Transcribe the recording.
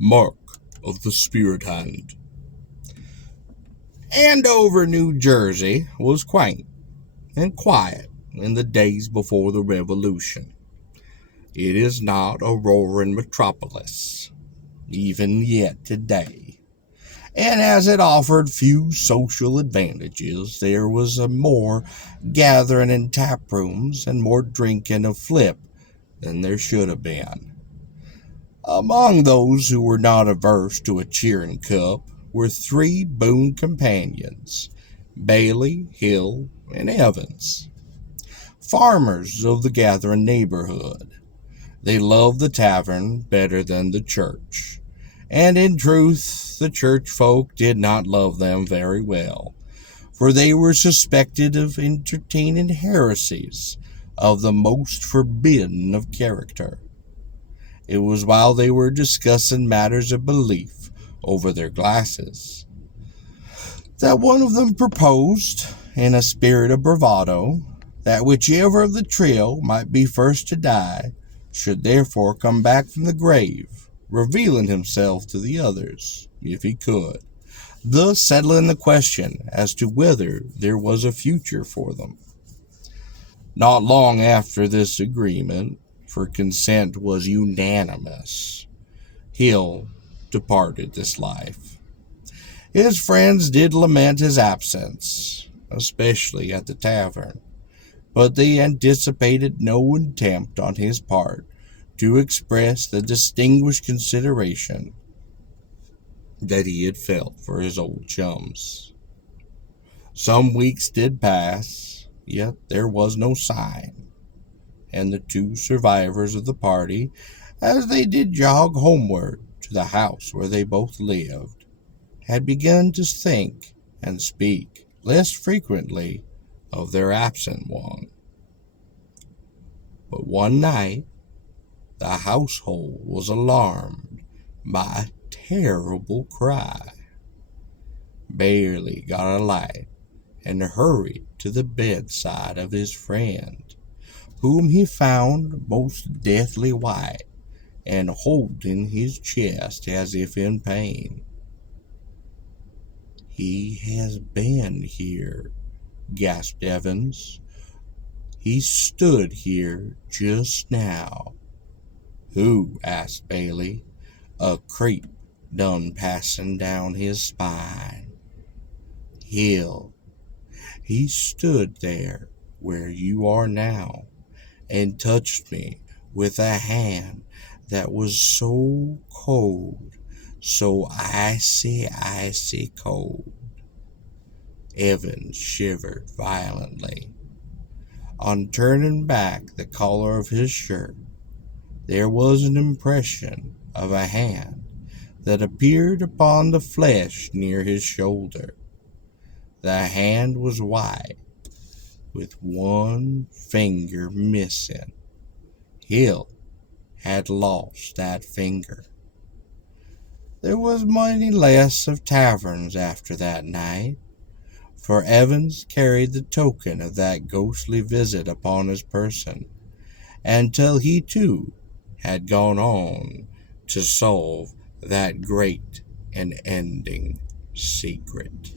Mark of the Spirit Hand. Andover, New Jersey was quaint and quiet in the days before the Revolution. It is not a roaring metropolis, even yet today. And as it offered few social advantages, there was a more gathering in tap rooms and more drinking of flip than there should have been. Among those who were not averse to a cheering cup were three boon companions, Bailey, Hill, and Evans, farmers of the gathering neighborhood. They loved the tavern better than the church, and in truth the church folk did not love them very well, for they were suspected of entertaining heresies of the most forbidden of character. It was while they were discussing matters of belief over their glasses that one of them proposed, in a spirit of bravado, that whichever of the trio might be first to die should therefore come back from the grave, revealing himself to the others, if he could, thus settling the question as to whether there was a future for them. Not long after this agreement, for consent was unanimous, Hill departed this life. His friends did lament his absence, especially at the tavern, but they anticipated no attempt on his part to express the distinguished consideration that he had felt for his old chums. Some weeks did pass, yet there was no sign, and the two survivors of the party, as they did jog homeward to the house where they both lived, had begun to think and speak less frequently of their absent one. But one night, the household was alarmed by a terrible cry. Bailey got a light and hurried to the bedside of his friend, whom he found most deathly white and holding his chest as if in pain. "He has been here," gasped Evans. "He stood here just now." "Who?" asked Bailey, a creep done passing down his spine. "Hill. He stood there where you are now, and touched me with a hand that was so cold, so icy cold." Evans shivered violently. On turning back the collar of his shirt, there was an impression of a hand that appeared upon the flesh near his shoulder. The hand was white, with one finger missing. Hill had lost that finger. There was many less of taverns after that night, for Evans carried the token of that ghostly visit upon his person, until he too had gone on to solve that great and ending secret.